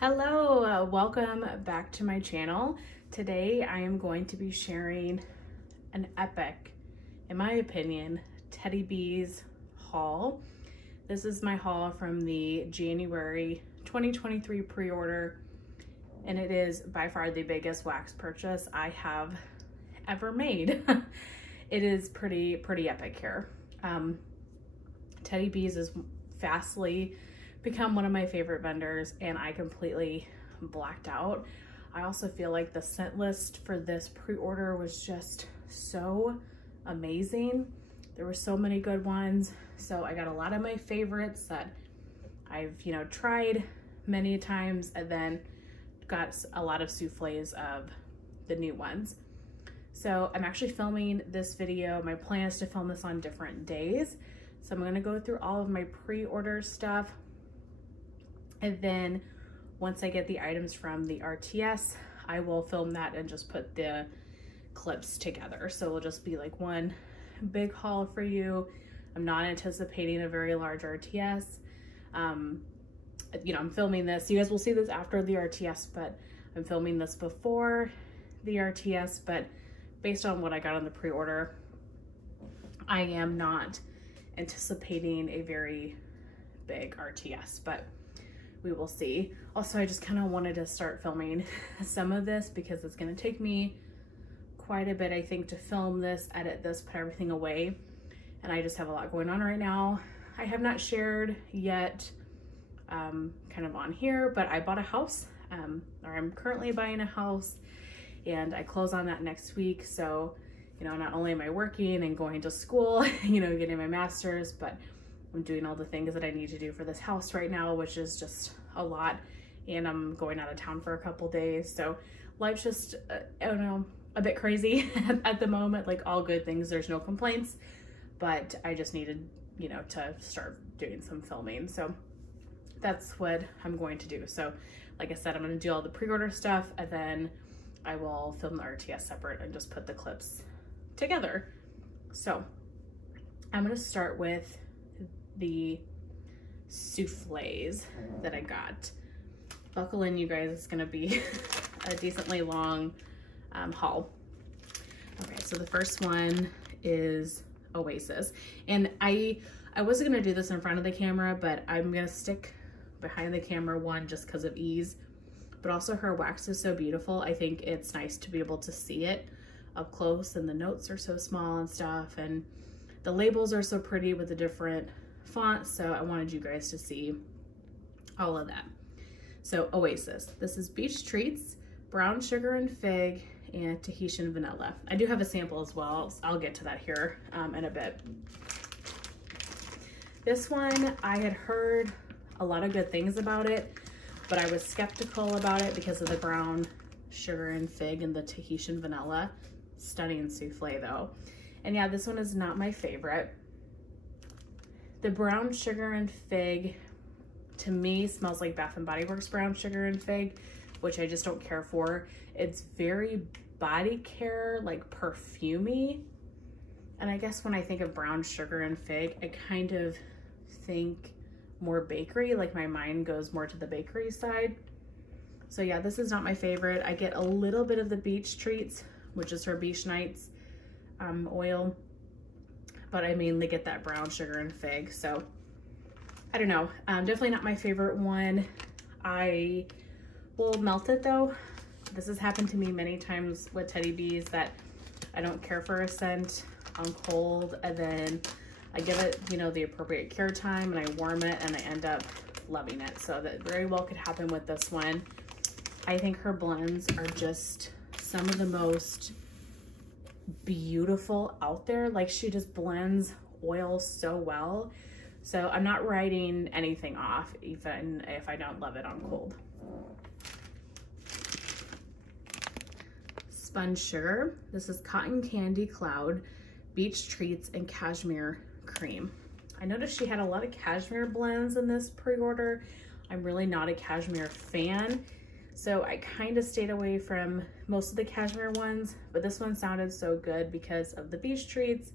Hello, welcome back to my channel. Today I am going to be sharing an epic, in my opinion, Teddy Bees haul. This is my haul from the January 2023 pre-order, and it is by far the biggest wax purchase I have ever made. It is pretty epic here. Teddy Bees is fastly become one of my favorite vendors, and I completely blacked out. I also feel like the scent list for this pre-order was just so amazing. There were so many good ones. So I got a lot of my favorites that I've, tried many times, and then got a lot of souffles of the new ones. So I'm actually filming this video. My plan is to film this on different days. So I'm gonna go through all of my pre-order stuff. And then once I get the items from the RTS, I will film that and just put the clips together. So it'll just be like one big haul for you. I'm not anticipating a very large RTS. I'm filming this. You guys will see this after the RTS, but I'm filming this before the RTS. But based on what I got on the pre-order, I am not anticipating a very big RTS, but we will see. Also, I just kind of wanted to start filming some of this because it's going to take me quite a bit, I think, to film this, edit this, put everything away. And I just have a lot going on right now. I have not shared yet kind of on here, but I bought a house, or I'm currently buying a house, and I close on that next week. So, not only am I working and going to school, getting my master's, but I'm doing all the things that I need to do for this house right now, which is just a lot. And I'm going out of town for a couple days. So life's just, a bit crazy at the moment. Like, all good things, there's no complaints, but I just needed, to start doing some filming. So that's what I'm going to do. So like I said, I'm going to do all the pre-order stuff, and then I will film the RTS separate and just put the clips together. So I'm going to start with the souffles that I got. Buckle in, you guys, it's gonna be a decently long haul. Okay, so the first one is Oasis, and I wasn't gonna do this in front of the camera, but I'm gonna stick behind the camera, one, just because of ease, but also her wax is so beautiful. I think it's nice to be able to see it up close, and the notes are so small and stuff, and the labels are so pretty with the different fonts, so I wanted you guys to see all of that. So Oasis, this is Beach Treats, Brown Sugar and Fig, and Tahitian Vanilla. I do have a sample as well. I'll get to that here in a bit. This one, I had heard a lot of good things about it, but I was skeptical about it because of the Brown Sugar and Fig and the Tahitian Vanilla. Stunning souffle though. And yeah, this one is not my favorite. The Brown Sugar and Fig, to me, smells like Bath & Body Works Brown Sugar and Fig, which I just don't care for. It's very body care, like perfumey. And I guess when I think of Brown Sugar and Fig, I kind of think more bakery, like my mind goes more to the bakery side. So yeah, this is not my favorite. I get a little bit of the Beach Treats, which is her Beach Nights oil, but I mainly get that Brown Sugar and Fig. So I don't know, definitely not my favorite one. I will melt it though. This has happened to me many times with Teddy Bees, that I don't care for a scent on cold, and then I give it, the appropriate cure time, and I warm it, and I end up loving it. So that very well could happen with this one. I think her blends are just some of the most beautiful out there. Like, she just blends oil so well. So I'm not writing anything off, even if I don't love it on cold. Sponge Sugar. This is Cotton Candy Cloud, Beach Treats, and Cashmere Cream. I noticed she had a lot of cashmere blends in this pre-order. I'm really not a cashmere fan, so I kind of stayed away from most of the cashmere ones, but this one sounded so good because of the Beach Treats,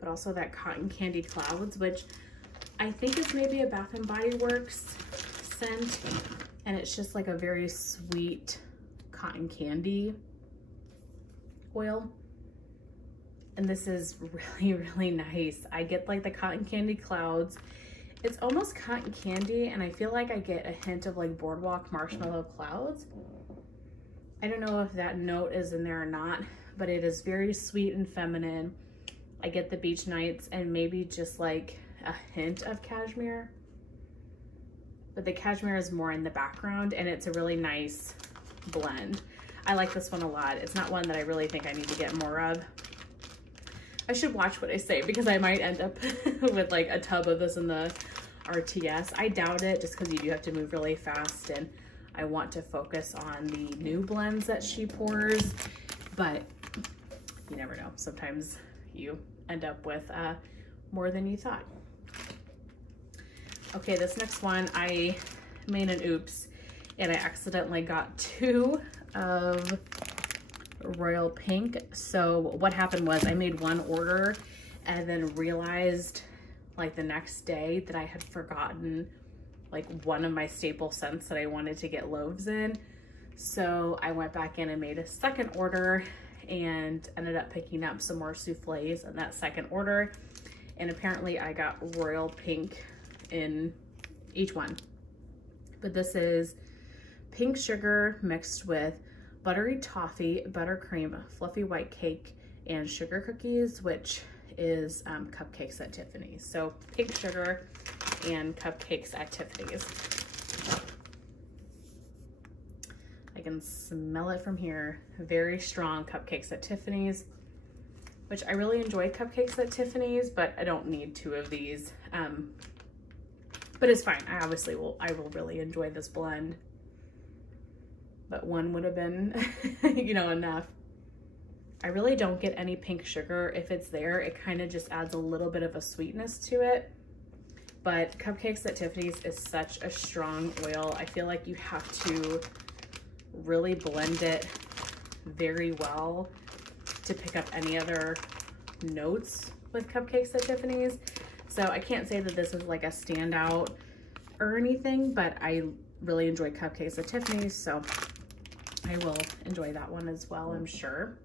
but also that Cotton Candy Clouds, which I think is maybe a Bath & Body Works scent, and it's just like a very sweet cotton candy oil. And this is really, really nice. I get like the cotton candy clouds. It's almost cotton candy, and I feel like I get a hint of like boardwalk marshmallow clouds. I don't know if that note is in there or not, but it is very sweet and feminine. I get the beach nights and maybe just like a hint of cashmere, but the cashmere is more in the background, and it's a really nice blend. I like this one a lot. It's not one that I really think I need to get more of. I should watch what I say because I might end up with like a tub of this in the RTS. I doubt it, just because you do have to move really fast, and I want to focus on the new blends that she pours, but you never know. Sometimes you end up with more than you thought. Okay, this next one, I made an oops, and I accidentally got 2 of Royal Pink. So what happened was I made one order and then realized like the next day that I had forgotten like one of my staple scents that I wanted to get loaves in. So I went back in and made a second order and ended up picking up some more souffles in that second order. And apparently I got Royal Pink in each one. But this is pink sugar mixed with buttery toffee, buttercream, fluffy white cake, and sugar cookies, which is cupcakes at Tiffany's. So pink sugar and cupcakes at Tiffany's. I can smell it from here. Very strong cupcakes at Tiffany's, which I really enjoy cupcakes at Tiffany's, but I don't need 2 of these. But it's fine. I will really enjoy this blend. But one would have been, you know, enough. I really don't get any pink sugar. If it's there, it kind of just adds a little bit of a sweetness to it. But cupcakes at Tiffany's is such a strong oil. I feel like you have to really blend it very well to pick up any other notes with cupcakes at Tiffany's. So I can't say that this is like a standout or anything, but I really enjoy cupcakes at Tiffany's, so I will enjoy that one as well, I'm sure.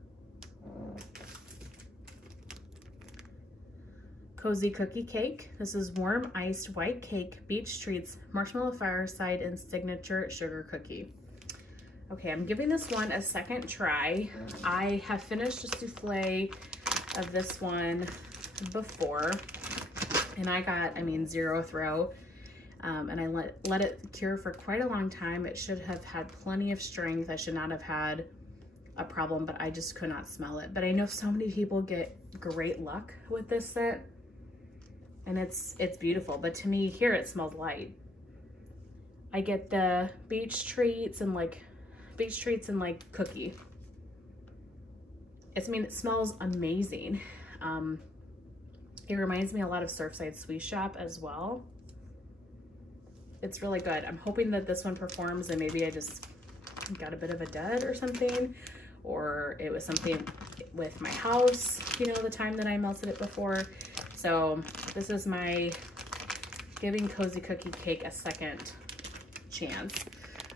Cozy Cookie Cake. This is warm iced white cake, beach treats, marshmallow fireside, and signature sugar cookie. Okay, I'm giving this one a second try. I have finished a souffle of this one before, and I got, 0 throw. And I let it cure for quite a long time. It should have had plenty of strength. I should not have had a problem, but I just could not smell it. But I know so many people get great luck with this scent, and it's beautiful. But to me, here it smells light. I get the beach treats and like cookie. It smells amazing. It reminds me a lot of Surfside Sweet Shop as well. It's really good. I'm hoping that this one performs, and maybe I just got a bit of a dud or something, or it was something with my house, you know, the time that I melted it before. So this is my giving Cozy Cookie Cake a second chance.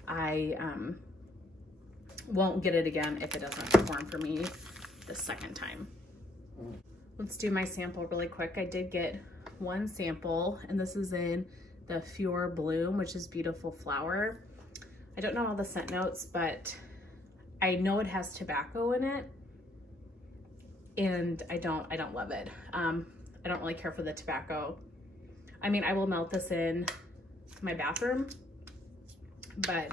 I won't get it again if it doesn't perform for me the second time. Let's do my sample really quick. I did get one sample, and this is in the Fior Bloom, which is beautiful flower. I don't know all the scent notes, but I know it has tobacco in it, and I don't love it. I don't really care for the tobacco. I will melt this in my bathroom, but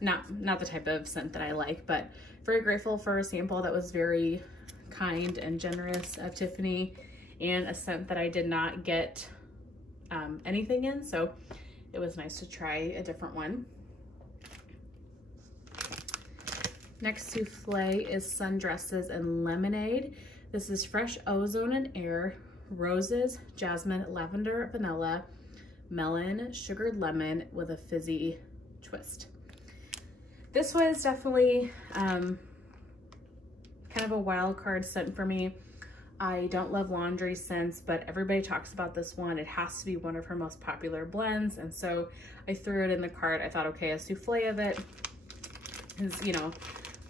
not the type of scent that I like. But very grateful for a sample that was very kind and generous of Tiffany, and a scent that I did not get anything in, so it was nice to try a different one. Next souffle is Sundresses and Lemonade. This is fresh ozone and air, roses, jasmine, lavender, vanilla, melon, sugared lemon with a fizzy twist. This was definitely kind of a wild card scent for me. I don't love laundry scents, but everybody talks about this one. It has to be one of her most popular blends. And so I threw it in the cart. I thought, okay, a souffle of it is, you know,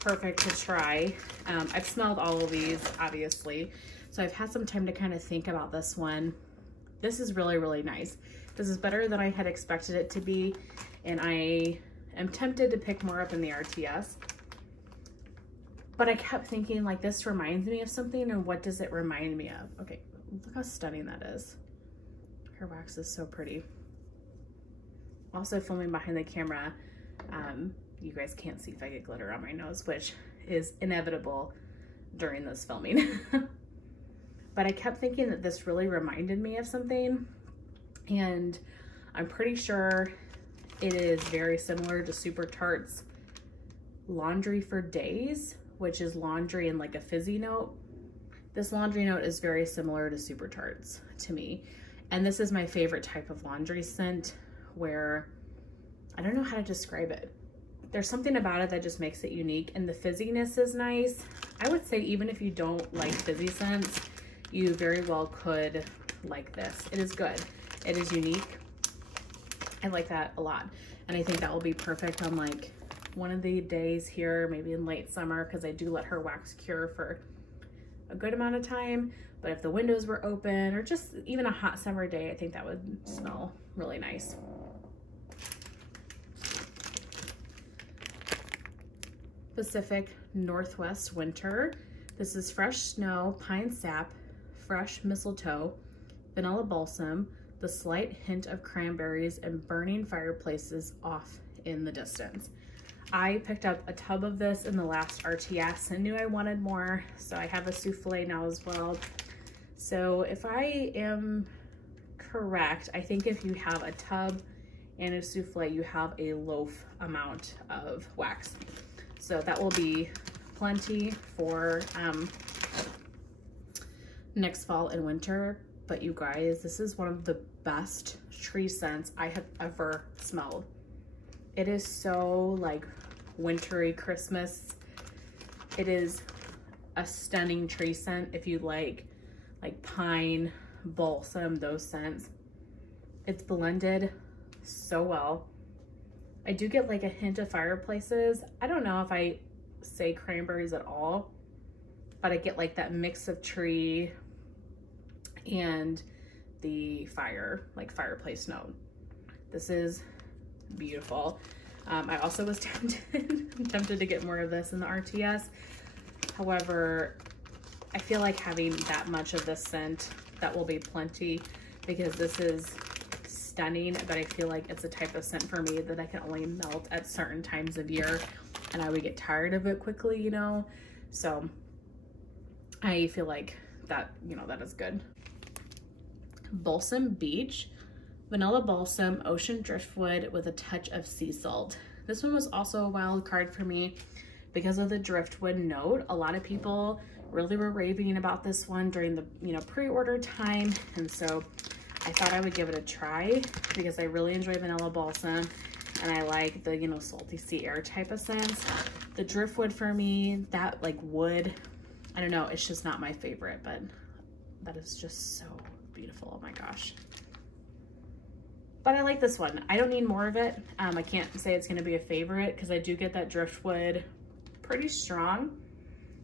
perfect to try. I've smelled all of these, obviously. So I've had some time to kind of think about this one. This is really, really nice. This is better than I had expected it to be. And I am tempted to pick more up in the RTS. But I kept thinking, like, this reminds me of something, and what does it remind me of? Okay, look how stunning that is. Her wax is so pretty. Also filming behind the camera, you guys can't see if I get glitter on my nose, which is inevitable during this filming. But I kept thinking that this really reminded me of something, and I'm pretty sure it is very similar to Super Tarte's Laundry for Days, which is laundry and like a fizzy note. This laundry note is very similar to Super Tarte's to me. And this is my favorite type of laundry scent, where I don't know how to describe it. There's something about it that just makes it unique, and the fizziness is nice. I would say even if you don't like fizzy scents, you very well could like this. It is good. It is unique. I like that a lot. And I think that will be perfect on like one of the days here, maybe in late summer, because I do let her wax cure for a good amount of time. But if the windows were open, or just even a hot summer day, I think that would smell really nice. Pacific Northwest Winter. This is fresh snow, pine sap, fresh mistletoe, vanilla balsam, the slight hint of cranberries, and burning fireplaces off in the distance. I picked up a tub of this in the last RTS and knew I wanted more, so I have a souffle now as well. So if I am correct, I think if you have a tub and a souffle, you have a loaf amount of wax. So that will be plenty for next fall and winter. But you guys, this is one of the best tree scents I have ever smelled. It is so like wintry Christmas. It is a stunning tree scent if you like pine, balsam, those scents. It's blended so well. I do get like a hint of fireplaces. I don't know if I say cranberries at all, but I get like that mix of tree and the fireplace note. This is beautiful. I also was tempted to get more of this in the RTS. However, I feel like having that much of this scent, that will be plenty, because this is stunning, but I feel like it's a type of scent for me that I can only melt at certain times of year, and I would get tired of it quickly, you know? So I feel like that, you know, that is good. Balsam Beach, vanilla balsam, ocean driftwood with a touch of sea salt. This one was also a wild card for me because of the driftwood note. A lot of people really were raving about this one during the, you know, pre-order time, and so I thought I would give it a try because I really enjoy vanilla balsam and I like the, you know, salty sea air type of scents. The driftwood for me, that like wood, I don't know, it's just not my favorite, but that is just so beautiful. Oh my gosh. But I like this one. I don't need more of it. I can't say it's gonna be a favorite because I do get that driftwood pretty strong,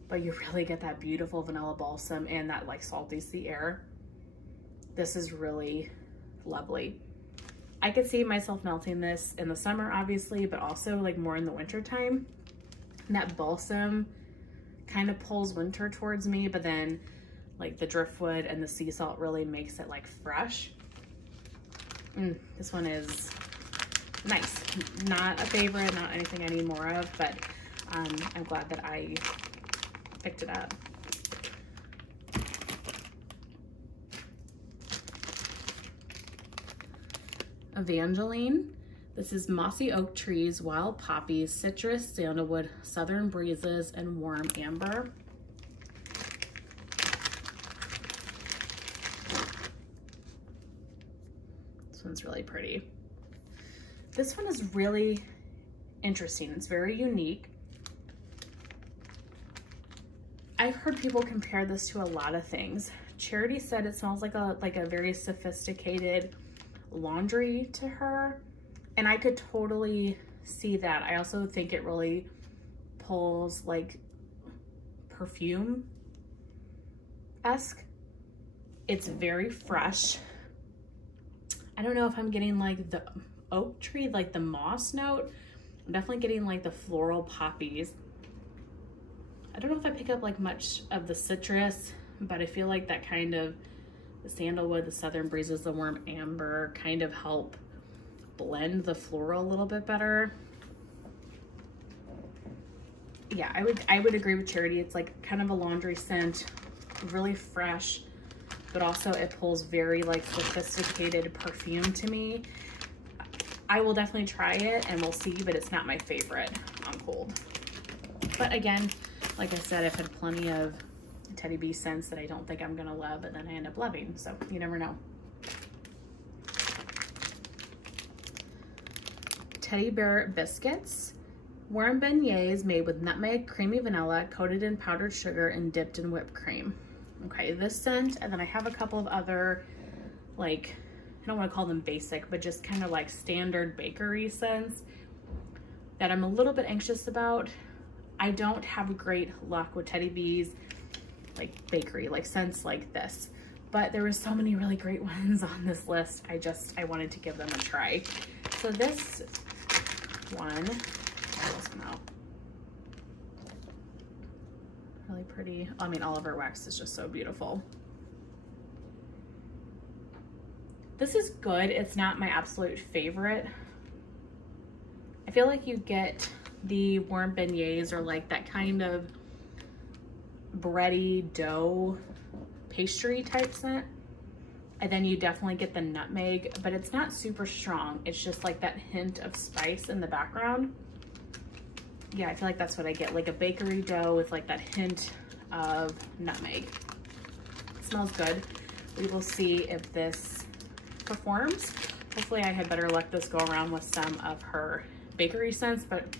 but you really get that beautiful vanilla balsam and that like salty sea air. This is really lovely. I could see myself melting this in the summer, obviously, but also like more in the winter time. And that balsam kind of pulls winter towards me, but then like the driftwood and the sea salt really makes it like fresh. This one is nice. Not a favorite, not anything I need more of, but I'm glad that I picked it up. Evangeline. This is mossy oak trees, wild poppies, citrus, sandalwood, southern breezes, and warm amber. This one's really pretty. This one is really interesting. It's very unique. I've heard people compare this to a lot of things. Charity said it smells like a very sophisticated laundry to her, and I could totally see that. I also think it really pulls like perfume-esque. It's very fresh. I don't know if I'm getting like the oak tree, like the moss note. I'm definitely getting like the floral poppies. I don't know if I pick up like much of the citrus, but I feel like that kind of the sandalwood, the southern breezes, the warm amber kind of help blend the floral a little bit better. Yeah, I would agree with Charity. It's like kind of a laundry scent, really fresh, but also it pulls very like sophisticated perfume to me. I will definitely try it and we'll see, but it's not my favorite on cold. But again, like I said, I've had plenty of Teddy Bees scents that I don't think I'm gonna love, but then I end up loving, so you never know. Teddy Bear Biscuits. Warm beignets made with nutmeg, creamy vanilla, coated in powdered sugar, and dipped in whipped cream. Okay, this scent, and then I have a couple of other, like, I don't want to call them basic, but just kind of like standard bakery scents that I'm a little bit anxious about. I don't have great luck with Teddy Bees, like bakery, like scents like this, but there were so many really great ones on this list. I wanted to give them a try. So this one, really pretty. I mean, Oliver Wax is just so beautiful. This is good. It's not my absolute favorite. I feel like you get the warm beignets or like that kind of bready dough pastry type scent. And then you definitely get the nutmeg, but it's not super strong. It's just like that hint of spice in the background. Yeah, I feel like that's what I get, like a bakery dough with like that hint of nutmeg. It smells good. We will see if this performs. Hopefully I had better luck this go around with some of her bakery scents, but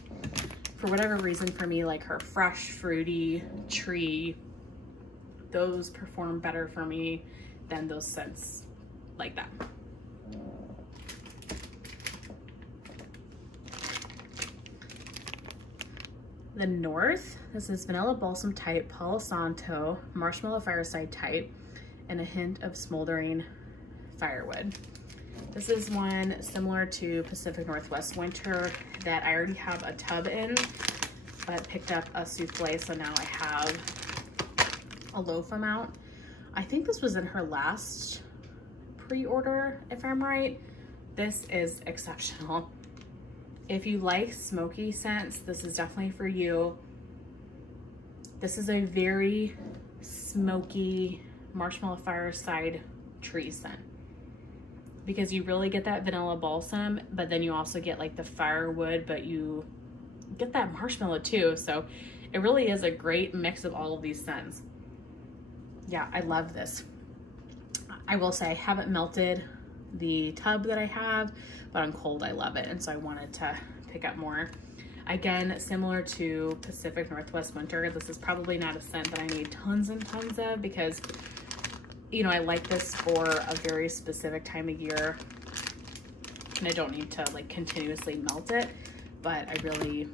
for whatever reason for me, like her fresh, fruity, tree, those perform better for me than those scents like that. The North, this is Vanilla Balsam type, Palo Santo, Marshmallow Fireside type, and a hint of smoldering firewood. This is one similar to Pacific Northwest Winter that I already have a tub in, but picked up a souffle, so now I have a loaf amount. I think this was in her last pre-order, if I'm right. This is exceptional. If you like smoky scents, this is definitely for you. This is a very smoky Marshmallow Fireside tree scent, because you really get that vanilla balsam, but then you also get like the firewood, but you get that marshmallow too. So it really is a great mix of all of these scents. Yeah, I love this. I will say I haven't melted the tub that I have, but on cold I love it, and so I wanted to pick up more. Again, similar to Pacific Northwest Winter, this is probably not a scent that I need tons and tons of, because you know, I like this for a very specific time of year and I don't need to like continuously melt it, but I really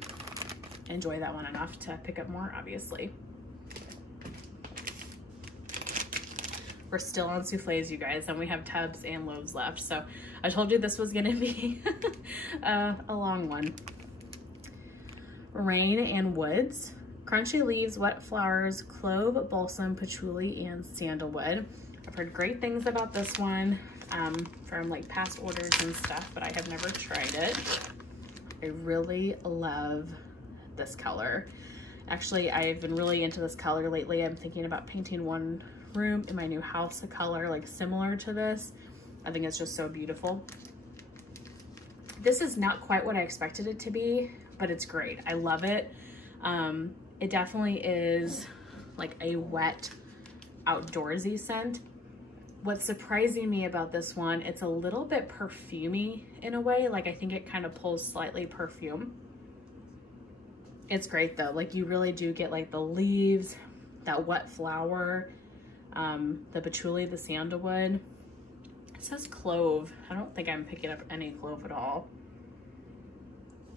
enjoy that one enough to pick up more, obviously. We're still on souffles, you guys, and we have tubs and loaves left. So I told you this was gonna be a long one. Rain and Woods. Crunchy leaves, wet flowers, clove, balsam, patchouli, and sandalwood. I've heard great things about this one from like past orders and stuff, but I have never tried it. I really love this color. Actually, I've been really into this color lately. I'm thinking about painting one room in my new house a color like similar to this. I think it's just so beautiful. This is not quite what I expected it to be, but it's great. I love it. It definitely is like a wet, outdoorsy scent. What's surprising me about this one, it's a little bit perfumey in a way. Like I think it kind of pulls slightly perfume. It's great though. Like you really do get like the leaves, that wet flower, the patchouli, the sandalwood. It says clove. I don't think I'm picking up any clove at all.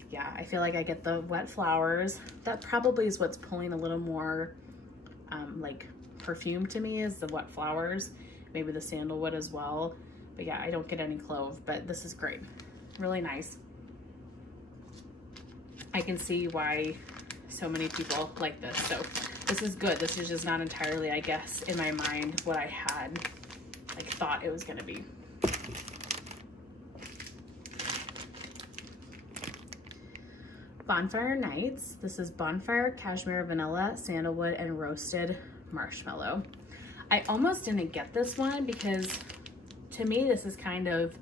Yeah, I feel like I get the wet flowers. That probably is what's pulling a little more like perfume to me, is the wet flowers, maybe the sandalwood as well. But yeah, I don't get any clove, but this is great. Really nice. I can see why so many people like this. So this is good. This is just not entirely, I guess, in my mind what I had like thought it was gonna be. Bonfire Nights. This is Bonfire, Cashmere, Vanilla, Sandalwood, and Roasted Marshmallow. I almost didn't get this one because to me this is kind of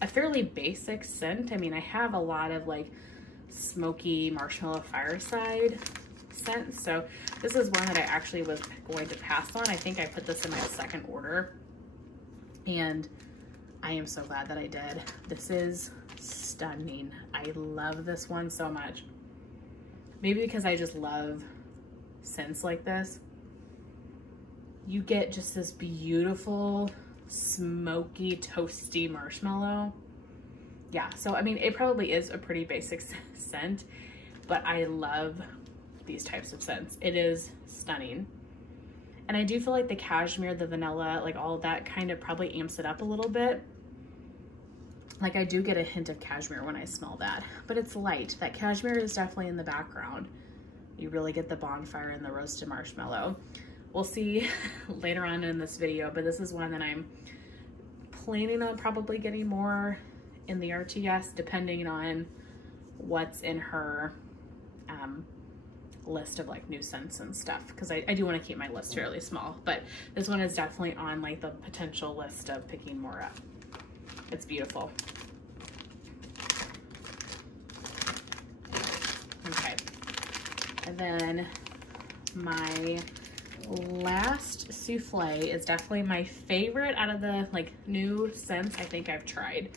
a fairly basic scent. I mean, I have a lot of like smoky marshmallow fireside scents, so this is one that I actually was going to pass on. I think I put this in my second order, and I am so glad that I did. This is stunning. I love this one so much. Maybe because I just love scents like this. You get just this beautiful, smoky, toasty marshmallow. Yeah, so I mean, it probably is a pretty basic scent, but I love these types of scents. It is stunning. And I do feel like the cashmere, the vanilla, like all of that kind of probably amps it up a little bit. Like I do get a hint of cashmere when I smell that, but it's light. That cashmere is definitely in the background. You really get the bonfire and the roasted marshmallow. We'll see later on in this video, but this is one that I'm planning on probably getting more in the RTS, depending on what's in her list of like new scents and stuff, because I do want to keep my list fairly small, but this one is definitely on like the potential list of picking more up. It's beautiful. Okay, and then my last souffle is definitely my favorite out of the like new scents I think I've tried.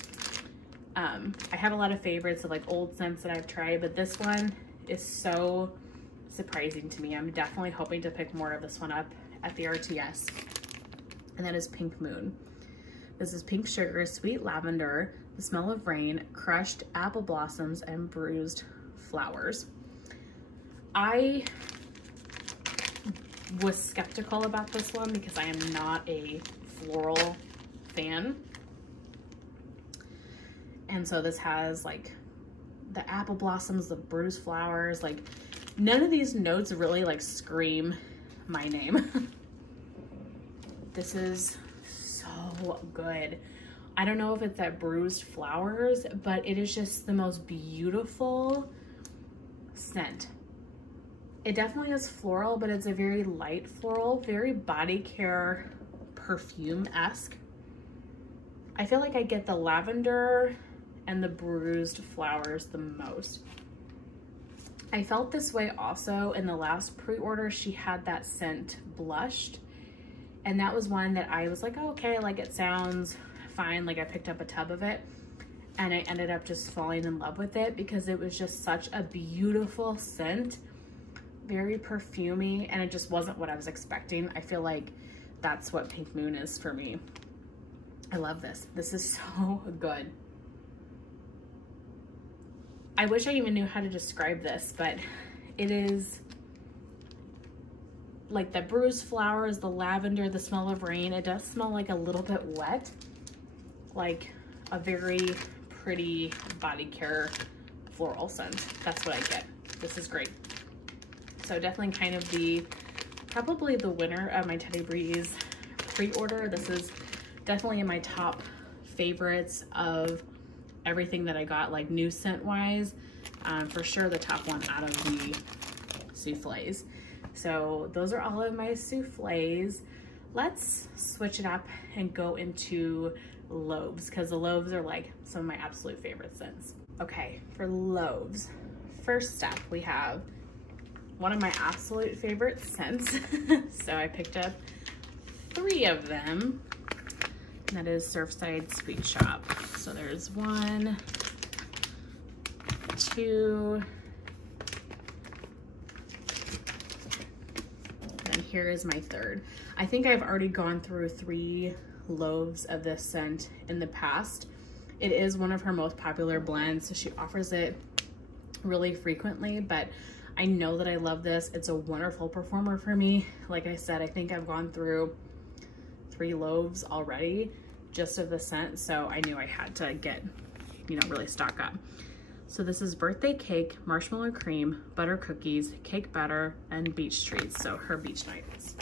I have a lot of favorites of like old scents that I've tried, but this one is so surprising to me. I'm definitely hoping to pick more of this one up at the RTS, and that is Pink Moon. This is pink sugar, sweet lavender, the smell of rain, crushed apple blossoms, and bruised flowers. I was skeptical about this one because I am not a floral fan. And so this has like the apple blossoms, the bruised flowers, like none of these notes really like scream my name. This is so good. I don't know if it's that bruised flowers, but it is just the most beautiful scent. It definitely is floral, but it's a very light floral, very body care perfume-esque. I feel like I get the lavender and the bruised flowers the most. I felt this way also in the last pre-order. She had that scent blushed, and that was one that I was like, oh, okay, like it sounds fine. Like I picked up a tub of it and I ended up just falling in love with it because it was just such a beautiful scent, very perfumey, and it just wasn't what I was expecting. I feel like that's what Pink Moon is for me. I love this. This is so good. I wish I even knew how to describe this, but it is like the bruised flowers, the lavender, the smell of rain. It does smell like a little bit wet, like a very pretty body care floral scent. That's what I get. This is great. So definitely kind of probably the winner of my Teddy Bees pre-order. This is definitely in my top favorites of everything that I got, like new scent wise. For sure the top one out of the souffles. So those are all of my souffles. Let's switch it up and go into loaves, because the loaves are like some of my absolute favorite scents. Okay, for loaves, first up we have one of my absolute favorite scents. So I picked up 3 of them. And that is Surfside Sweet Shop. So there's 1, 2, here is my third. I think I've already gone through 3 loaves of this scent in the past. It is one of her most popular blends, so she offers it really frequently, but I know that I love this. It's a wonderful performer for me. Like I said, I think I've gone through 3 loaves already just of the scent, so I knew I had to get, you know, really stock up. So this is birthday cake, marshmallow cream, butter cookies, cake batter, and beach treats. So her beach nights.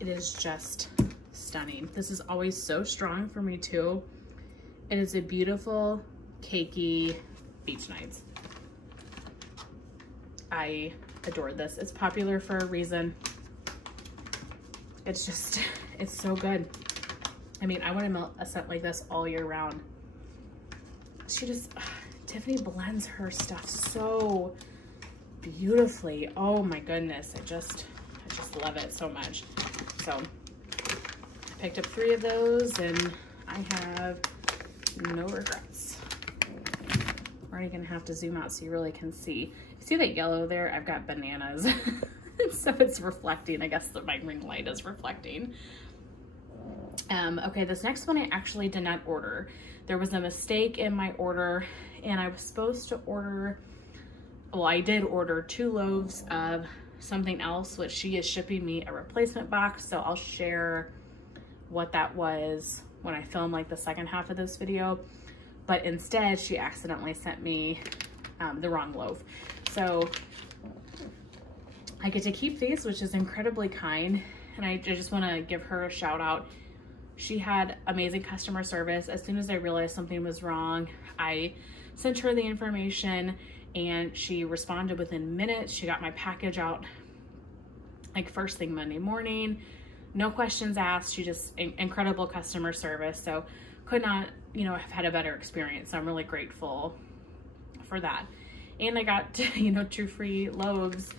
It is just stunning. This is always so strong for me too. It is a beautiful, cakey beach nights. I adore this. It's popular for a reason. It's just, it's so good. I mean, I want to melt a scent like this all year round. She just, Tiffany blends her stuff so beautifully. Oh my goodness. I just love it so much. So I picked up 3 of those and I have no regrets. We're already gonna have to zoom out so you really can see. You see that yellow there? I've got bananas. So it's reflecting. I guess that my ring light is reflecting. Okay, this next one I actually did not order. There was a mistake in my order and I was supposed to order, well, I did order 2 loaves of something else, which she is shipping me a replacement box. So I'll share what that was when I film like the second half of this video. But instead she accidentally sent me the wrong loaf. So I get to keep these, which is incredibly kind. And I just want to give her a shout out. She had amazing customer service. As soon as I realized something was wrong, I sent her the information and she responded within minutes. She got my package out like first thing Monday morning. No questions asked. She just incredible customer service. So could not, you know, have had a better experience. So I'm really grateful for that. And I got, you know, 2 free loaves.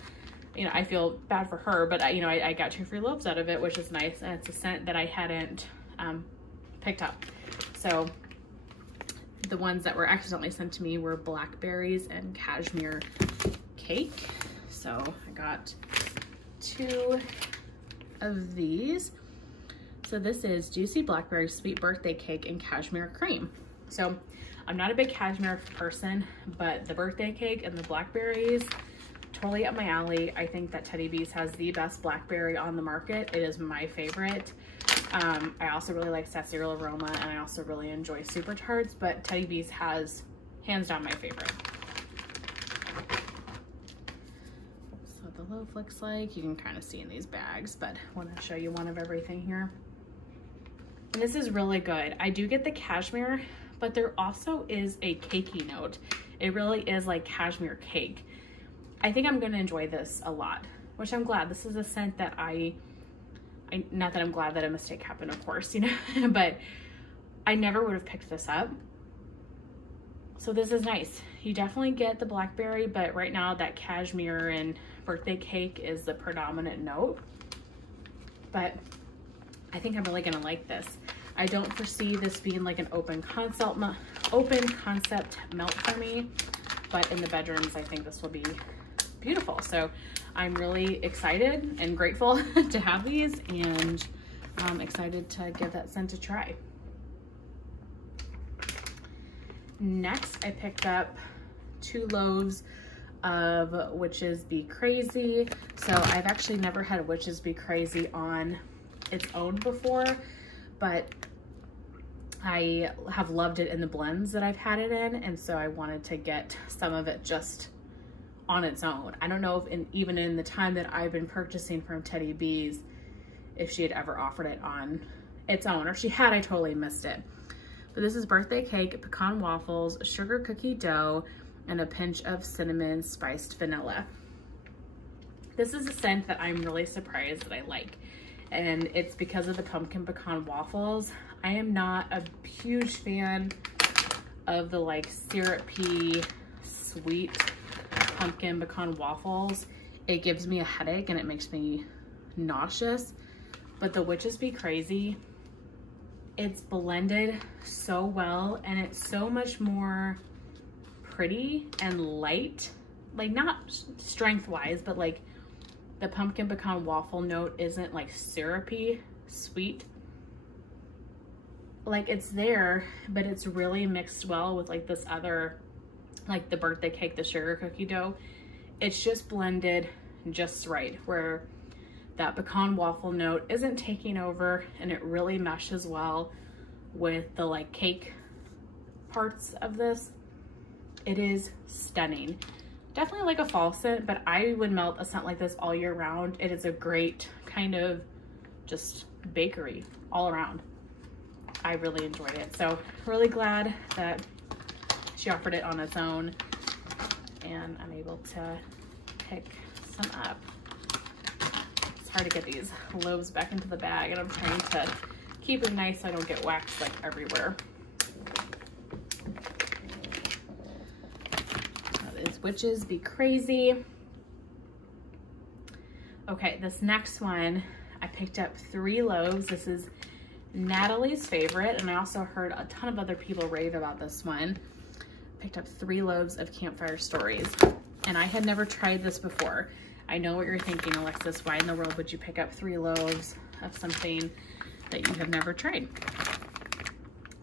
You know, I feel bad for her, but you know, I got 2 free loaves out of it, which is nice. And it's a scent that I hadn't picked up. So the ones that were accidentally sent to me were blackberries and cashmere cake. So I got 2 of these. So this is juicy blackberry sweet birthday cake and cashmere cream. So I'm not a big cashmere person, but the birthday cake and the blackberries, totally up my alley. I think that Teddy Bees has the best blackberry on the market. It is my favorite. I also really like Sarsaparilla Aroma, and I also really enjoy Super Tarts, but Teddy Bees has hands down my favorite. So the loaf looks like, you can kind of see in these bags, but I want to show you one of everything here. And this is really good. I do get the cashmere, but there also is a cakey note. It really is like cashmere cake. I think I'm going to enjoy this a lot, which I'm glad. This is a scent that not that I'm glad that a mistake happened, of course, you know, but I never would have picked this up. So this is nice. You definitely get the blackberry, but right now that cashmere and birthday cake is the predominant note. But I think I'm really gonna like this. I don't foresee this being like an open concept melt for me, but in the bedrooms, I think this will be beautiful. So I'm really excited and grateful to have these, and I'm excited to give that scent a try. Next, I picked up 2 loaves of Witches Be Crazy. So I've actually never had Witches Be Crazy on its own before, but I have loved it in the blends that I've had it in, and so I wanted to get some of it just on its own. I don't know if even in the time that I've been purchasing from Teddy Bees, if she had ever offered it on its own, or if she had, I totally missed it. But this is birthday cake, pecan waffles, sugar cookie dough, and a pinch of cinnamon spiced vanilla. This is a scent that I'm really surprised that I like, and it's because of the pumpkin pecan waffles. I am not a huge fan of the like syrupy, sweet pumpkin pecan waffles. It gives me a headache and it makes me nauseous. But the Witches Be Crazy, it's blended so well, and it's so much more pretty and light, like not strength wise, but like the pumpkin pecan waffle note isn't like syrupy sweet. Like it's there, but it's really mixed well with like this other, like the birthday cake, the sugar cookie dough. It's just blended just right, where that pecan waffle note isn't taking over, and it really meshes well with the like cake parts of this. It is stunning. Definitely like a fall scent, but I would melt a scent like this all year round. It is a great kind of just bakery all around. I really enjoyed it. So really glad that she offered it on its own, and I'm able to pick some up. It's hard to get these loaves back into the bag, and I'm trying to keep it nice so I don't get wax like everywhere. Witches be crazy. Okay, this next one, I picked up 3 loaves. This is Natalie's favorite, and I also heard a ton of other people rave about this one. Picked up 3 loaves of Campfire Stories, and I had never tried this before. I know what you're thinking, Alexis, why in the world would you pick up 3 loaves of something that you have never tried?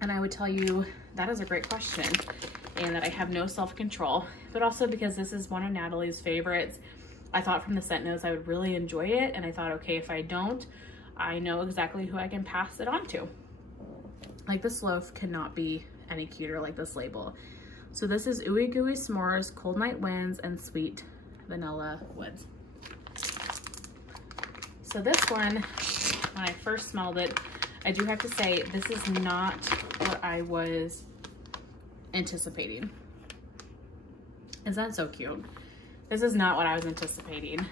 And I would tell you that is a great question, and that I have no self-control, but also because this is one of Natalie's favorites. I thought from the scent notes I would really enjoy it, and I thought, okay, if I don't, I know exactly who I can pass it on to. Like, this loaf cannot be any cuter like this label. So this is Ooey Gooey S'mores, Cold Night Winds, and Sweet Vanilla Woods. So this one, when I first smelled it, I do have to say, this is not what I was anticipating. Isn't that so cute? This is not what I was anticipating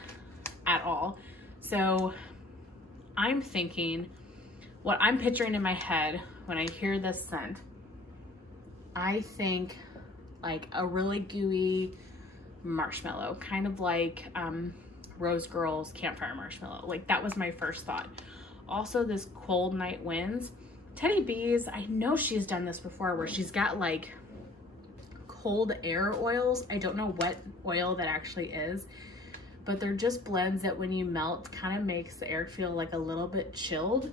at all. So I'm thinking, what I'm picturing in my head when I hear this scent, I think like a really gooey marshmallow, kind of like Rose Girls Campfire Marshmallow. Like, that was my first thought. Also, this Cold Night Winds. Teddy Bees, I know she's done this before, where she's got like cold air oils. I don't know what oil that actually is, but they're just blends that when you melt kind of makes the air feel like a little bit chilled.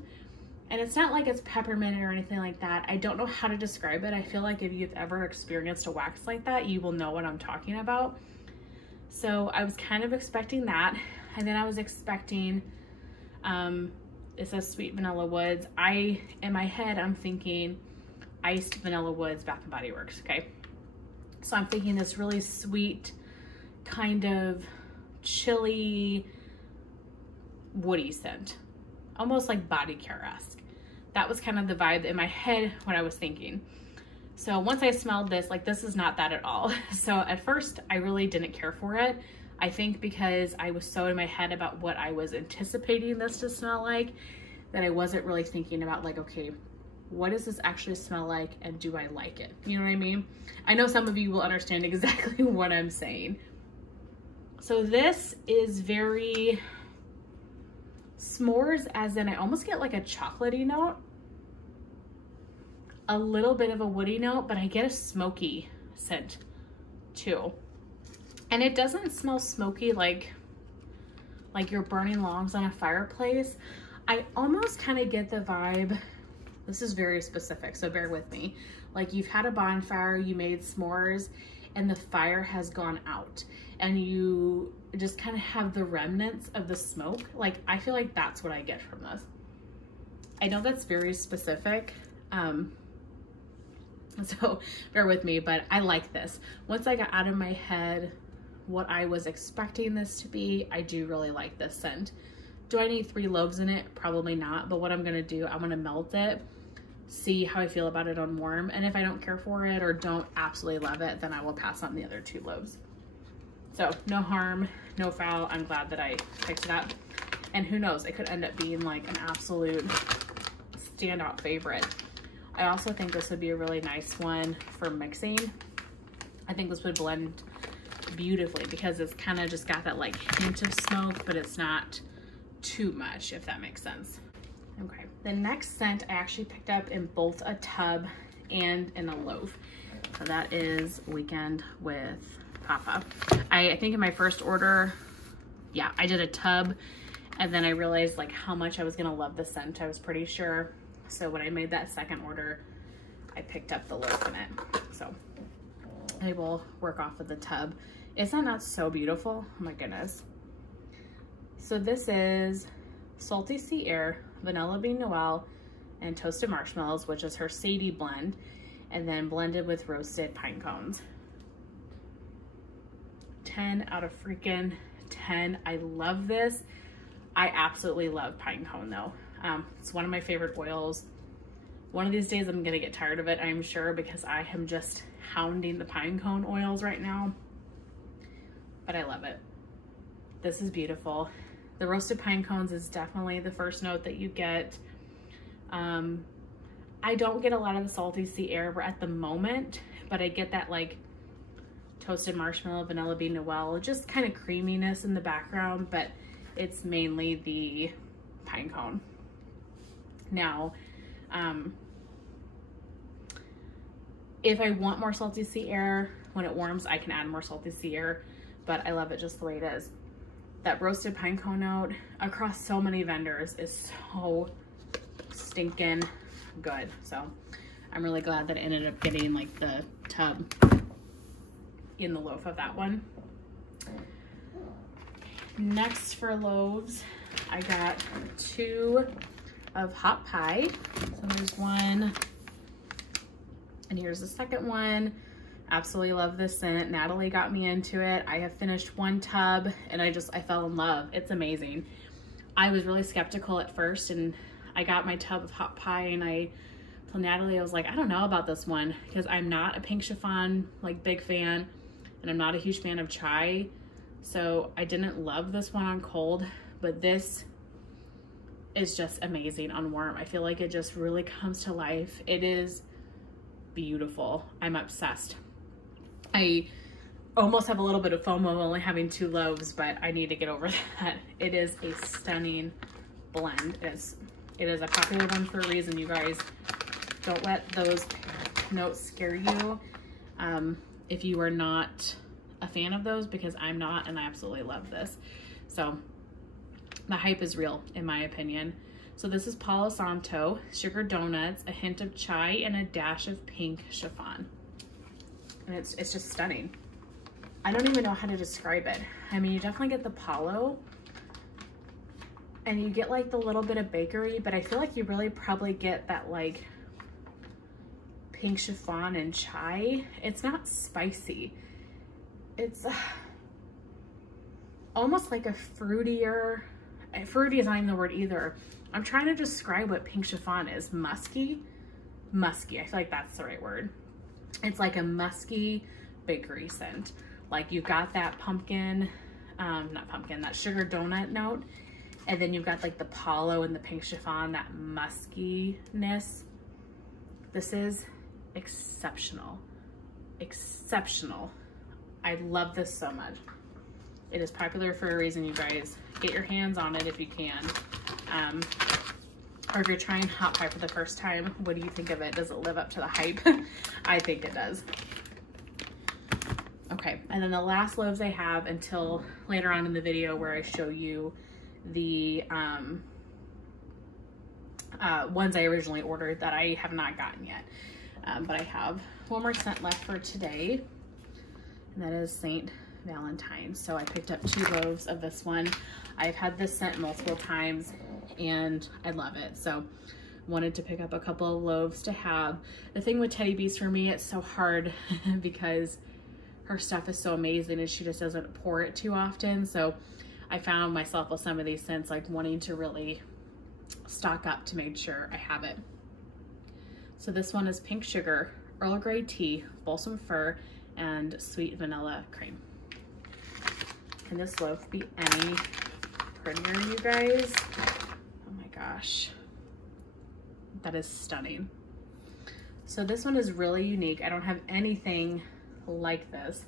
And it's not like it's peppermint or anything like that. I don't know how to describe it. I feel like if you've ever experienced a wax like that, you will know what I'm talking about. So I was kind of expecting that. And then I was expecting, it says Sweet Vanilla Woods. In my head, I'm thinking Iced Vanilla Woods Bath & Body Works, okay? So I'm thinking this really sweet, kind of chilly, woody scent. Almost like body care-esque. That was kind of the vibe in my head when I was thinking. So once I smelled this, like, this is not that at all. So at first, I really didn't care for it. I think because I was so in my head about what I was anticipating this to smell like, that I wasn't really thinking about like, okay, what does this actually smell like, and do I like it? You know what I mean? I know some of you will understand exactly what I'm saying. So this is very s'mores, as in I almost get like a chocolatey note, a little bit of a woody note, but I get a smoky scent too. And it doesn't smell smoky like you're burning logs on a fireplace. I almost kind of get the vibe, this is very specific, so bear with me. Like, you've had a bonfire, you made s'mores, and the fire has gone out, and you just kind of have the remnants of the smoke. Like, I feel like that's what I get from this. I know that's very specific, so bear with me, but I like this. Once I got out of my head what I was expecting this to be, I do really like this scent. Do I need 3 loaves in it? Probably not, but what I'm gonna do, I'm gonna melt it, see how I feel about it on warm, and if I don't care for it or don't absolutely love it, then I will pass on the other 2 loaves. So no harm, no foul. I'm glad that I picked it up, and who knows, it could end up being like an absolute standout favorite. I also think this would be a really nice one for mixing. I think this would blend beautifully because it's kind of just got that like hint of smoke, but it's not too much, if that makes sense. Okay, the next scent I actually picked up in both a tub and in a loaf. So that is Weekend with Papa. I think in my first order, yeah, I did a tub, and then I realized like how much I was gonna love the scent, I was pretty sure. So when I made that second order, I picked up the loaf in it. So I will work off of the tub. Is that not so beautiful? Oh my goodness. So this is Salty Sea Air, Vanilla Bean Noel, and Toasted Marshmallows, which is her Sadie blend, and then blended with roasted pine cones. 10 out of freaking 10. I love this. I absolutely love pine cone though. It's one of my favorite oils. One of these days I'm gonna get tired of it, I'm sure, because I am just hounding the pine cone oils right now. But I love it. This is beautiful. The roasted pine cones is definitely the first note that you get. I don't get a lot of the Salty Sea Air at the moment, but I get that like toasted marshmallow, vanilla bean Noel, just kind of creaminess in the background, but it's mainly the pine cone. Now, if I want more Salty Sea Air, when it warms, I can add more Salty Sea Air, but I love it just the way it is. That roasted pine cone note across so many vendors is so stinking good. So I'm really glad that I ended up getting like the tub in the loaf of that one. Next for loaves, I got 2 of hot pie. So there's one, and here's the second one. Absolutely love this scent. Natalie got me into it. I have finished 1 tub and I fell in love. It's amazing. I was really skeptical at first, and I got my tub of hot pie and I told Natalie, I was like, I don't know about this one, because I'm not a pink chiffon like big fan, and I'm not a huge fan of chai. So I didn't love this one on cold, but this is just amazing on warm. I feel like it just really comes to life. It is beautiful. I'm obsessed. I almost have a little bit of FOMO only having 2 loaves, but I need to get over that. It is a stunning blend. It is a popular one for a reason, you guys. Don't let those notes scare you if you are not a fan of those, because I'm not, and I absolutely love this. So the hype is real, in my opinion. So this is Palo Santo, sugar donuts, a hint of chai, and a dash of pink chiffon. And it's just stunning. I don't even know how to describe it. I mean, you definitely get the Palo, and you get like the little bit of bakery, but I feel like you really probably get that like pink chiffon and chai. It's not spicy. It's almost like a fruitier, fruity is not even the word either. I'm trying to describe what pink chiffon is. Musky? Musky, I feel like that's the right word. It's like a musky bakery scent. Like you've got that pumpkin, not pumpkin, that sugar donut note. And then you've got like the Palo and the pink chiffon, that muskiness. This is exceptional. Exceptional. I love this so much. It is popular for a reason, you guys. Get your hands on it if you can. Or if you're trying hot pie for the first time, what do you think of it? Does it live up to the hype? I think it does. Okay, and then the last loaves I have until later on in the video where I show you the ones I originally ordered that I have not gotten yet. But I have one more scent left for today, and that is St. Valentine's. So I picked up 2 loaves of this one. I've had this scent multiple times and I love it. So wanted to pick up a couple of loaves to have. The thing with Teddy Bees for me, it's so hard because her stuff is so amazing and she just doesn't pour it too often. So I found myself with some of these scents like wanting to really stock up to make sure I have it. So this one is pink sugar, Earl Grey tea, balsam fir, and sweet vanilla cream. Can this loaf be any prettier, you guys? Oh my gosh, that is stunning. So this one is really unique. I don't have anything like this.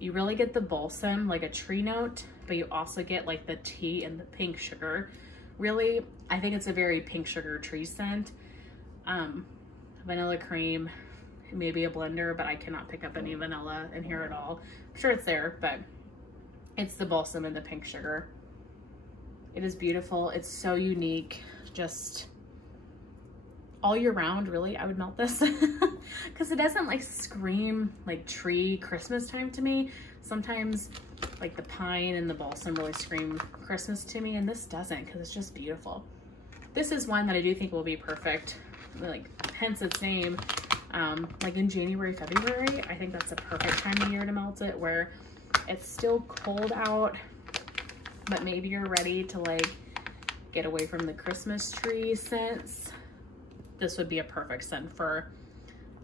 You really get the balsam, like a tree note, but you also get like the tea and the pink sugar. Really, I think it's a very pink sugar tree scent. Vanilla cream maybe a blender, but I cannot pick up any vanilla in here at all. I'm sure it's there, but it's the balsam and the pink sugar. It is beautiful. It's so unique. Just all year round, really, I would melt this because it doesn't like scream like tree Christmas time to me. Sometimes like the pine and the balsam really scream Christmas to me, and this doesn't, because it's just beautiful. This is one that I do think will be perfect, like hence its name. Like in January, February, I think that's a perfect time of year to melt it, where it's still cold out, but maybe you're ready to like get away from the Christmas tree scents. This would be a perfect scent for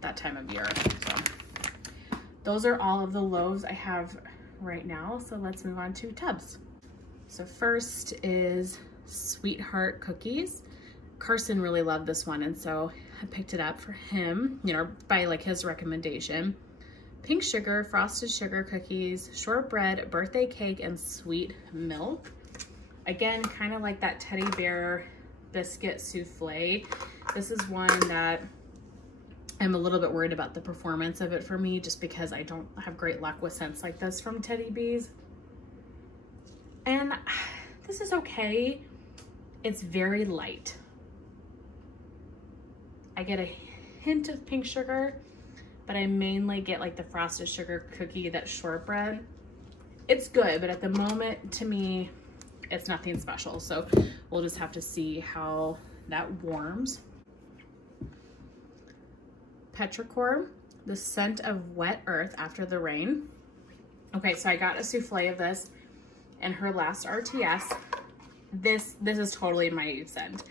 that time of year. So those are all of the loaves I have right now. So let's move on to tubs. So first is Sweetheart Cookies. Carson really loved this one, and so I picked it up for him, you know, by like his recommendation. Pink sugar, frosted sugar cookies, shortbread, birthday cake, and sweet milk. Again, kind of like that teddy bear biscuit souffle. This is one that I'm a little bit worried about the performance of it for me, just because I don't have great luck with scents like this from Teddy Bees. And this is okay. It's very light. I get a hint of pink sugar, but I mainly get like the frosted sugar cookie, that shortbread. It's good, but at the moment, to me, it's nothing special. So we'll just have to see how that warms. Petrichor, the scent of wet earth after the rain. Okay, so I got a souffle of this in her last RTS. This is totally my scent.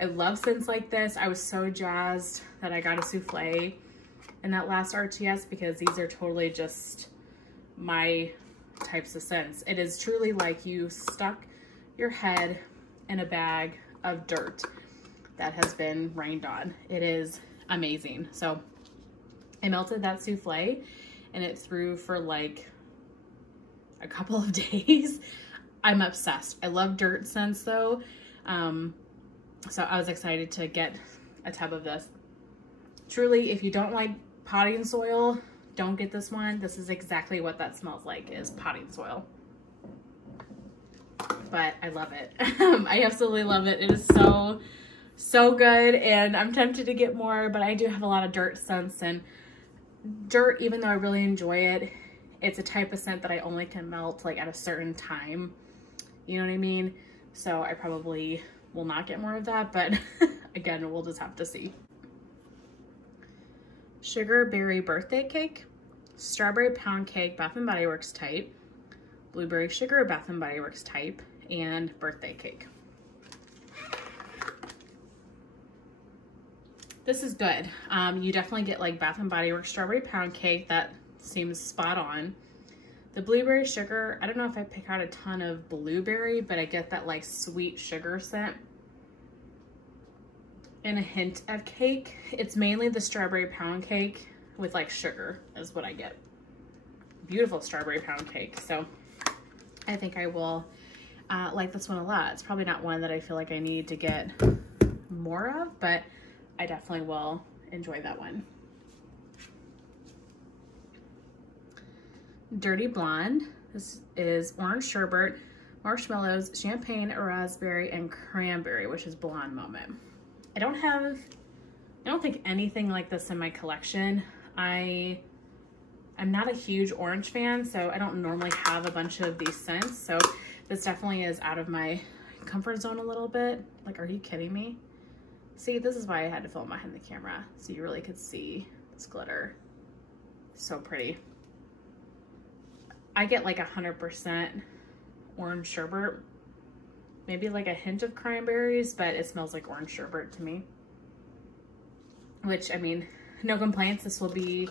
I love scents like this. I was so jazzed that I got a souffle in that last RTS, because these are totally just my types of scents. It is truly like you stuck your head in a bag of dirt that has been rained on. It is amazing. So I melted that souffle and it threw for like a couple of days. I'm obsessed. I love dirt scents though. So I was excited to get a tub of this. Truly, if you don't like potting soil, don't get this one. This is exactly what that smells like, is potting soil. But I love it. I absolutely love it. It is so good, and I'm tempted to get more, but I do have a lot of dirt scents, and dirt, even though I really enjoy it, it's a type of scent that I only can melt like at a certain time. You know what I mean? So I probably will not get more of that, but again, we'll just have to see. Sugar berry birthday cake, strawberry pound cake, Bath & Body Works type, blueberry sugar, Bath & Body Works type, and birthday cake. This is good. You definitely get like Bath & Body Works strawberry pound cake. That seems spot on. The blueberry sugar, I don't know if I pick out a ton of blueberry, but I get that like sweet sugar scent and a hint of cake. It's mainly the strawberry pound cake with like sugar is what I get. Beautiful strawberry pound cake. So I think I will like this one a lot. It's probably not one that I feel like I need to get more of, but I definitely will enjoy that one. Dirty Blonde. This is orange sherbet, marshmallows, champagne, raspberry, and cranberry, which is Blonde Moment. I don't think anything like this in my collection. I'm not a huge orange fan, so I don't normally have a bunch of these scents. So this definitely is out of my comfort zone a little bit. Like, are you kidding me? See, this is why I had to film behind the camera, so you really could see this glitter. So pretty. I get like 100% orange sherbet, maybe like a hint of cranberries, but it smells like orange sherbet to me. Which, I mean, no complaints. This will be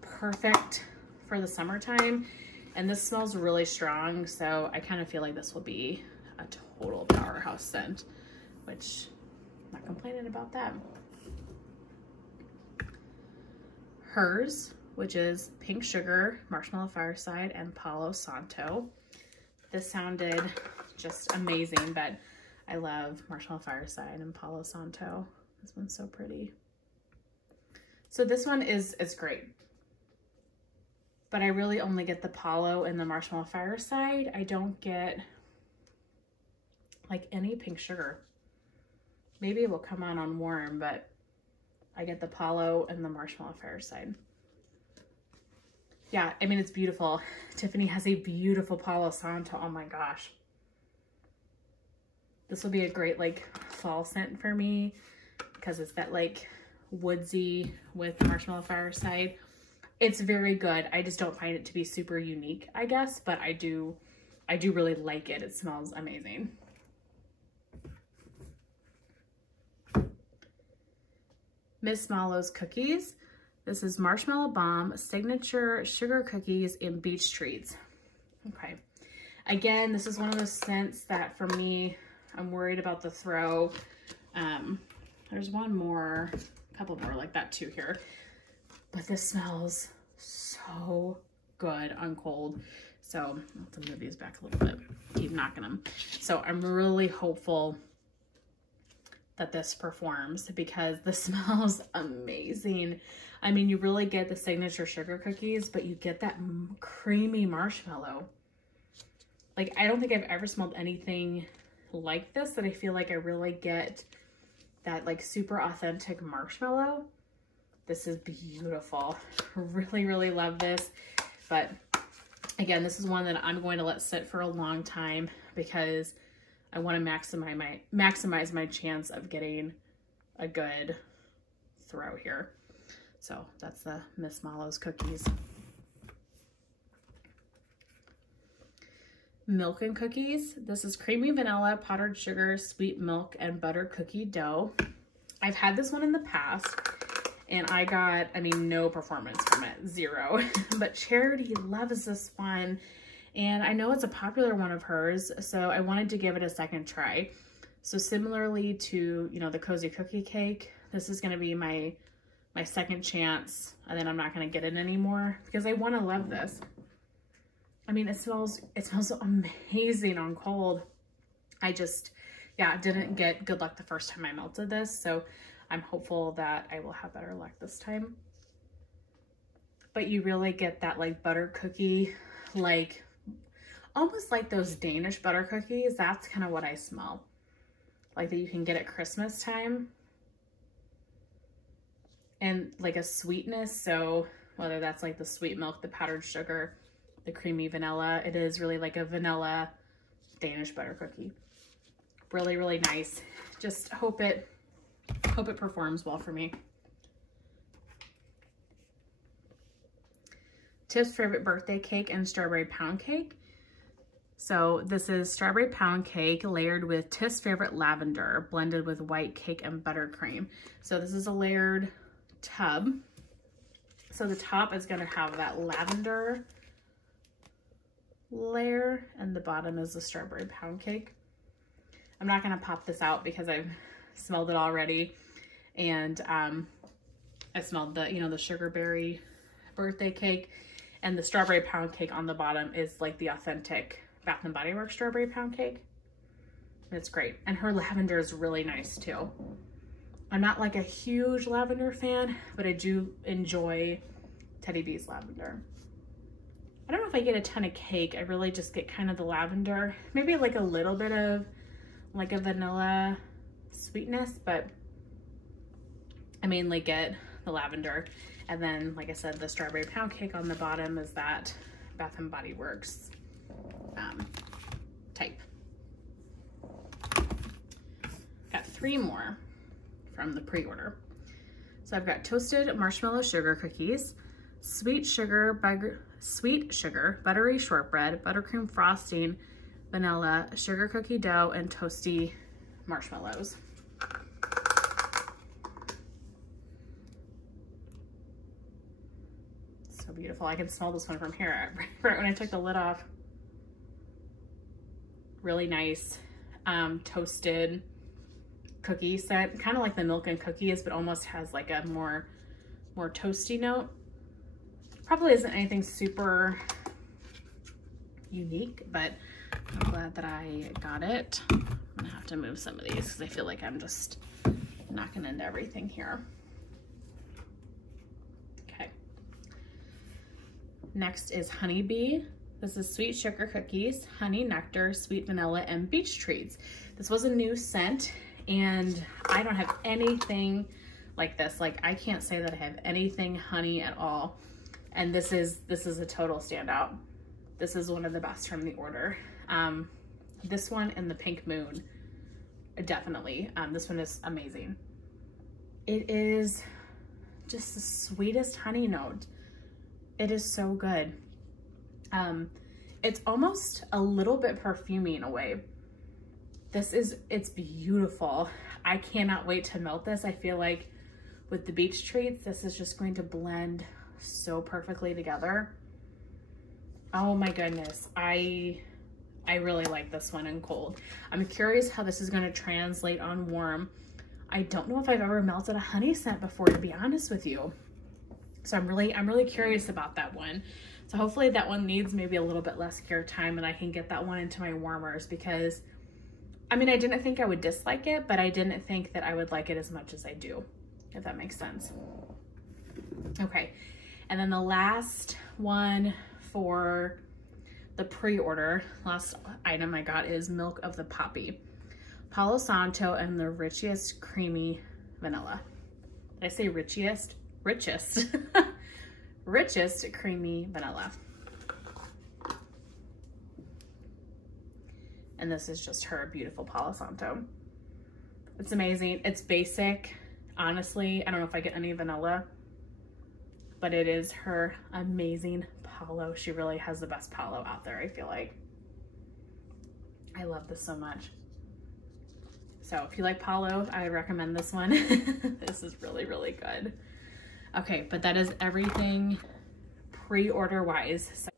perfect for the summertime, and this smells really strong, so I kind of feel like this will be a total powerhouse scent, which I'm not complaining about that. Hers, which is pink sugar, marshmallow fireside, and Palo Santo. This sounded just amazing, but I love marshmallow fireside and Palo Santo. This one's so pretty. So this one is great, but I really only get the Apollo and the Marshmallow Fireside. I don't get like any pink sugar. Maybe it will come on warm, but I get the Apollo and the Marshmallow Fireside. Yeah, I mean, it's beautiful. Tiffany has a beautiful Palo Santo. Oh my gosh. This will be a great like fall scent for me because it's that like woodsy with Marshmallow Fireside. It's very good. I just don't find it to be super unique, I guess, but I do really like it. It smells amazing. Miss Mallow's Cookies. This is Marshmallow Bomb, Signature Sugar Cookies, and Beach Treats. Okay. Again, this is one of those scents that for me, I'm worried about the throw. There's one more, a couple more like that too here. But this smells so good on cold. So I'll have to move these back a little bit, keep knocking them. So I'm really hopeful that this performs because this smells amazing. I mean, you really get the signature sugar cookies, but you get that creamy marshmallow. Like, I don't think I've ever smelled anything like this that I feel like I really get that like super authentic marshmallow. This is beautiful. Really, really love this. But again, this is one that I'm going to let sit for a long time because I want to maximize my chance of getting a good throw here. So that's the Miss Mallow's Cookies. Milk and Cookies. This is creamy vanilla, powdered sugar, sweet milk, and butter cookie dough. I've had this one in the past and I got, I mean, no performance from it, zero. But Charity loves this one. And I know it's a popular one of hers, so I wanted to give it a second try. So similarly to, you know, the Cozy Cookie Cake, this is gonna be my second chance, and then I'm not gonna get it anymore because I wanna love this. I mean, it smells amazing on cold. I just, yeah, didn't get good luck the first time I melted this, so I'm hopeful that I will have better luck this time. But you really get that like butter cookie, like almost like those Danish butter cookies. That's kind of what I smell. Like that you can get at Christmas time. And like a sweetness. So whether that's like the sweet milk, the powdered sugar, the creamy vanilla, it is really like a vanilla Danish butter cookie. Really, really nice. Just hope it performs well for me. Tiff's favorite birthday cake and strawberry pound cake. So this is strawberry pound cake layered with Tiff's favorite lavender, blended with white cake and buttercream. So this is a layered tub. So the top is gonna have that lavender layer and the bottom is the strawberry pound cake. I'm not gonna pop this out because I've smelled it already. And I smelled the, you know, the sugarberry birthday cake, and the strawberry pound cake on the bottom is like the authentic Bath & Body Works strawberry pound cake. It's great. And her lavender is really nice too. I'm not like a huge lavender fan, but I do enjoy Teddy Bees lavender. I don't know if I get a ton of cake. I really just get kind of the lavender, maybe like a little bit of like a vanilla sweetness, but I mainly get the lavender. And then, like I said, the strawberry pound cake on the bottom is that Bath & Body Works type. Got 3 more from the pre-order. So I've got toasted marshmallow sugar cookies, sweet sugar, buttery shortbread, buttercream frosting, vanilla, sugar cookie dough, and toasty marshmallows. So beautiful. I can smell this one from here right when I took the lid off. Really nice toasted cookie scent, kind of like the milk and cookies, but almost has like a more toasty note. Probably isn't anything super unique, but I'm glad that I got it. I'm gonna have to move some of these because I feel like I'm just knocking into everything here. Next is Honeybee. This is sweet sugar cookies, honey nectar, sweet vanilla, and beach treats. This was a new scent, and I don't have anything like this. Like, I can't say that I have anything honey at all. And this is a total standout. This is one of the best from the order. This one and the Pink Moon, definitely. This one is amazing. It is just the sweetest honey note. It is so good. It's almost a little bit perfumey in a way. It's beautiful. I cannot wait to melt this. I feel like with the beach treats, this is just going to blend so perfectly together. Oh my goodness. I really like this one in cold. I'm curious how this is going to translate on warm. I don't know if I've ever melted a honey scent before, to be honest with you. So I'm really curious about that one. So hopefully that one needs maybe a little bit less cure time and I can get that one into my warmers, because I mean, I didn't think I would dislike it, but I didn't think that I would like it as much as I do, if that makes sense. Okay. And then the last one for the pre-order, last item I got is Milk of the Poppy. Palo Santo and the richest creamy vanilla. Did I say richest? Richest. Richest creamy vanilla. And this is just her beautiful Palo Santo. It's amazing. It's basic. Honestly, I don't know if I get any vanilla, but it is her amazing Palo. She really has the best Palo out there, I feel like. I love this so much. So if you like Palo, I would recommend this one. This is really, really good. Okay, but that is everything pre-order wise. So,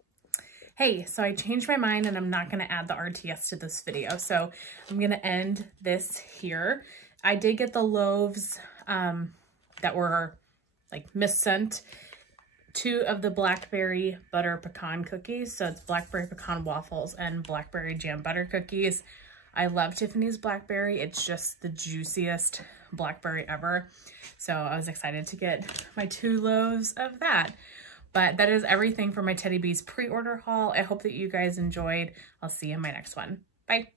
hey, so I changed my mind and I'm not gonna add the RTS to this video. So I'm gonna end this here. I did get the loaves that were like missent. 2 of the blackberry butter pecan cookies. So it's blackberry pecan waffles and blackberry jam butter cookies. I love Tiffany's blackberry. It's just the juiciest blackberry ever. So I was excited to get my 2 loaves of that. But that is everything for my Teddy Bees pre-order haul. I hope that you guys enjoyed. I'll see you in my next one. Bye.